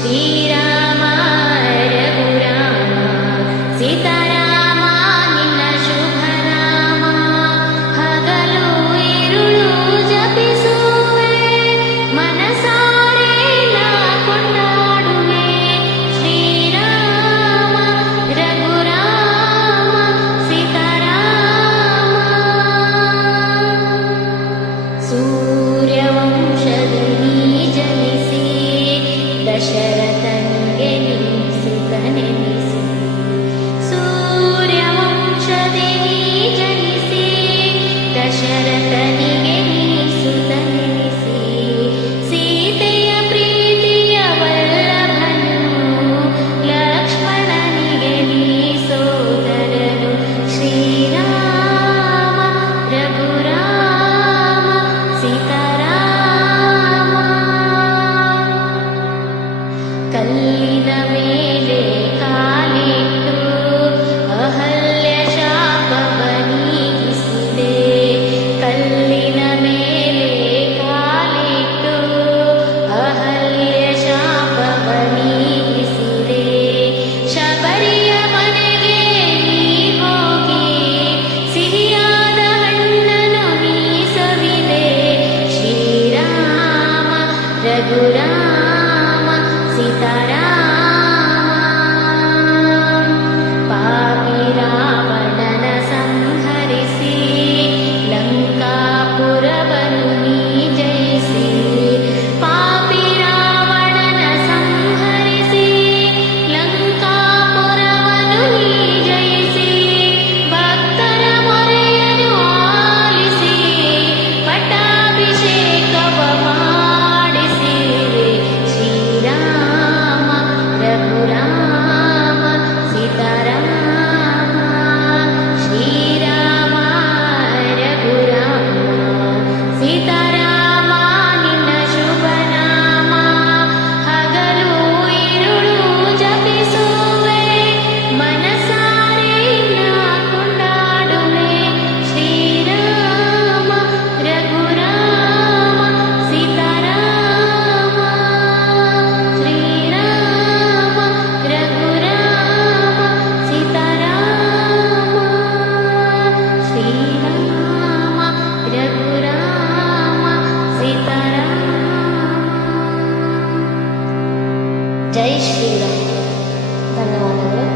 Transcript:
श्री सीताराम ಜೈ ಶ್ರೀರಾಮ್ ಧನ್ಯವಾದಗಳು